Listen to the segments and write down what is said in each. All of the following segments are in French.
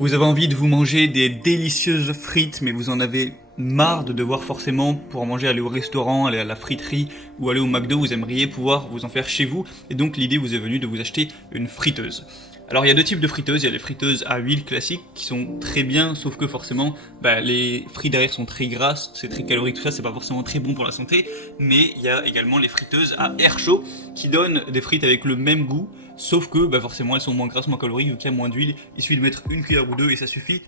Vous avez envie de vous manger des délicieuses frites, mais vous en avez marre de devoir forcément, pour manger, aller au restaurant, aller à la friterie ou aller au McDo, vous aimeriez pouvoir vous en faire chez vous, et donc l'idée vous est venue de vous acheter une friteuse. Alors il y a deux types de friteuses, il y a les friteuses à huile classiques qui sont très bien, sauf que forcément les frites derrière sont très grasses, c'est très calorique, tout ça, c'est pas forcément très bon pour la santé, mais il y a également les friteuses à air chaud qui donnent des frites avec le même goût, sauf que forcément elles sont moins grasses, moins caloriques, vu qu'il y a moins d'huile, il suffit de mettre une cuillère ou deux et ça suffit.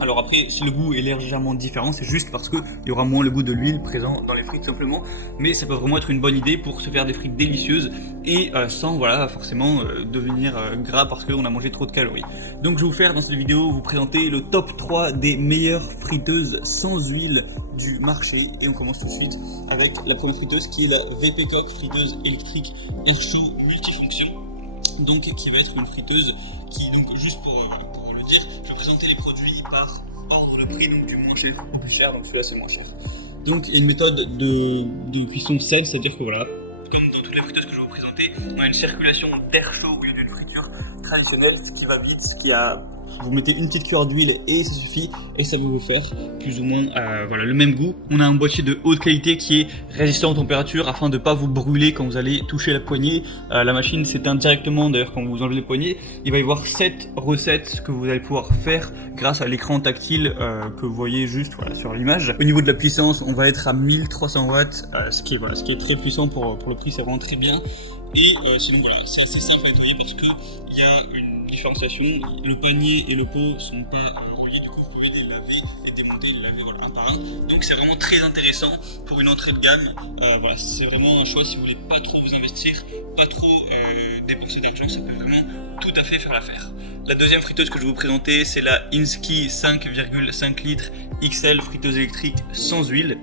Alors après, si le goût est légèrement différent, c'est juste parce qu'il y aura moins le goût de l'huile présent dans les frites simplement, mais ça peut vraiment être une bonne idée pour se faire des frites délicieuses et sans forcément devenir gras parce qu'on a mangé trop de calories. Donc je vais vous faire dans cette vidéo vous présenter le top 3 des meilleures friteuses sans huile du marché, et on commence tout de suite avec la première friteuse qui est la VP Cook friteuse électrique air chaud multifonction, donc qui va être une friteuse qui, donc juste pour le dire, je vais présenter les produits par ordre de prix, donc du moins cher au plus cher, donc celui-là c'est moins cher. Donc il y a une méthode de cuisson saine, c'est-à-dire que voilà, comme dans toutes les friteuses que je vais vous présenter, on a une circulation d'air chaud au lieu d'une friture traditionnelle, ce qui va vite, vous mettez une petite cuillère d'huile et ça suffit, et ça va vous faire plus ou moins le même goût. On a un boîtier de haute qualité qui est résistant aux températures afin de ne pas vous brûler quand vous allez toucher la poignée. La machine s'éteint directement, d'ailleurs quand vous enlevez les poignées. Il va y avoir 7 recettes que vous allez pouvoir faire grâce à l'écran tactile que vous voyez juste sur l'image. Au niveau de la puissance, on va être à 1300 watts, ce qui est très puissant pour le prix, c'est vraiment très bien. Et sinon c'est assez simple à nettoyer parce que il y a une différenciation, le panier et le pot sont pas reliés, du coup vous pouvez les laver et démonter, les laver un par un, donc c'est vraiment très intéressant pour une entrée de gamme. C'est vraiment un choix si vous voulez pas trop vous investir, pas trop dépenser d'argent, ça peut vraiment tout à fait faire l'affaire. La deuxième friteuse que je vais vous présenter, c'est la Insky 5,5 litres XL friteuse électrique sans huile.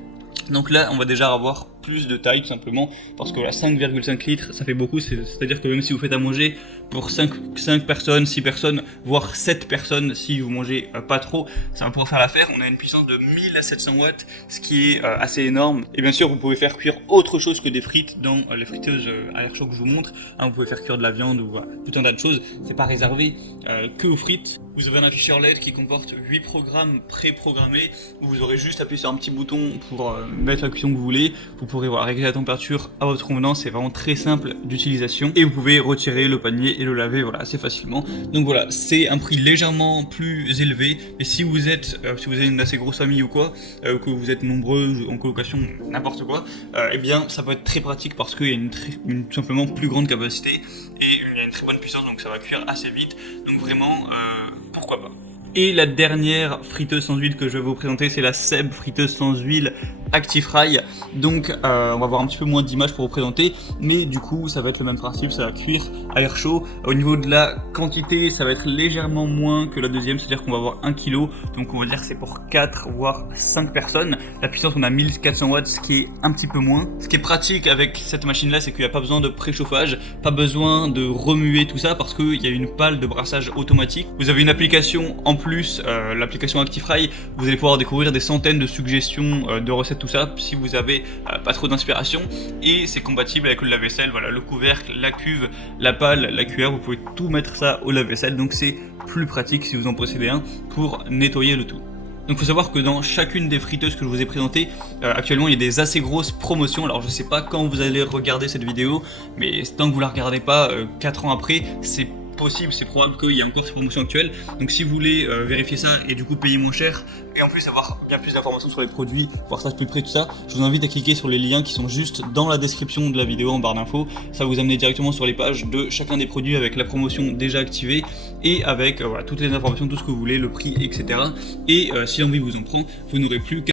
Donc là on va déjà avoir plus de taille tout simplement parce que la 5,5 litres ça fait beaucoup, c'est-à-dire que même si vous faites à manger pour 5 personnes, 6 personnes, voire 7 personnes si vous mangez pas trop, ça va pouvoir faire l'affaire. On a une puissance de 1000 à 700 watts, ce qui est assez énorme. Et bien sûr vous pouvez faire cuire autre chose que des frites dans les friteuses à air chaud que je vous montre, vous pouvez faire cuire de la viande ou tout un tas de choses, c'est pas réservé que aux frites. Vous avez un afficheur LED qui comporte 8 programmes pré-programmés où vous aurez juste appuyé sur un petit bouton pour mettre la cuisson que vous voulez. Vous pourrez régler la température à votre convenance, c'est vraiment très simple d'utilisation et vous pouvez retirer le panier et le laver assez facilement. Donc voilà, c'est un prix légèrement plus élevé, mais si vous avez une assez grosse famille ou quoi, que vous êtes nombreux en colocation, n'importe quoi, eh bien ça peut être très pratique parce qu'il y a une simplement plus grande capacité et il y a une très bonne puissance, donc ça va cuire assez vite, donc vraiment pourquoi pas. Et la dernière friteuse sans huile que je vais vous présenter, c'est la Seb friteuse sans huile ActiFry. Donc on va avoir un petit peu moins d'images pour vous présenter, mais du coup ça va être le même principe, ça va cuire à air chaud. Au niveau de la quantité, ça va être légèrement moins que la deuxième, c'est-à-dire qu'on va avoir 1 kg, donc on va dire que c'est pour 4 voire 5 personnes. La puissance, on a 1400 watts, ce qui est un petit peu moins. Ce qui est pratique avec cette machine là, c'est qu'il n'y a pas besoin de préchauffage, pas besoin de remuer tout ça parce qu'il y a une pale de brassage automatique. Vous avez une application en plus, l'application ActiFry, vous allez pouvoir découvrir des centaines de suggestions de recettes, tout ça, si vous avez pas trop d'inspiration, et c'est compatible avec le lave-vaisselle, le couvercle, la cuve, la pale, la cuillère, vous pouvez tout mettre ça au lave-vaisselle, donc c'est plus pratique si vous en possédez un pour nettoyer le tout. Donc il faut savoir que dans chacune des friteuses que je vous ai présentées, actuellement il y a des assez grosses promotions. Alors je sais pas quand vous allez regarder cette vidéo, mais tant que vous la regardez pas 4 ans après, c'est possible, c'est probable qu'il y ait encore ces promotions actuelles. Donc si vous voulez vérifier ça et du coup payer moins cher et en plus avoir bien plus d'informations sur les produits, voir ça de plus près, tout ça, je vous invite à cliquer sur les liens qui sont juste dans la description de la vidéo en barre d'infos. Ça va vous amener directement sur les pages de chacun des produits avec la promotion déjà activée et avec toutes les informations, tout ce que vous voulez, le prix, etc. Et si l'envie vous en prend, vous n'aurez plus qu'à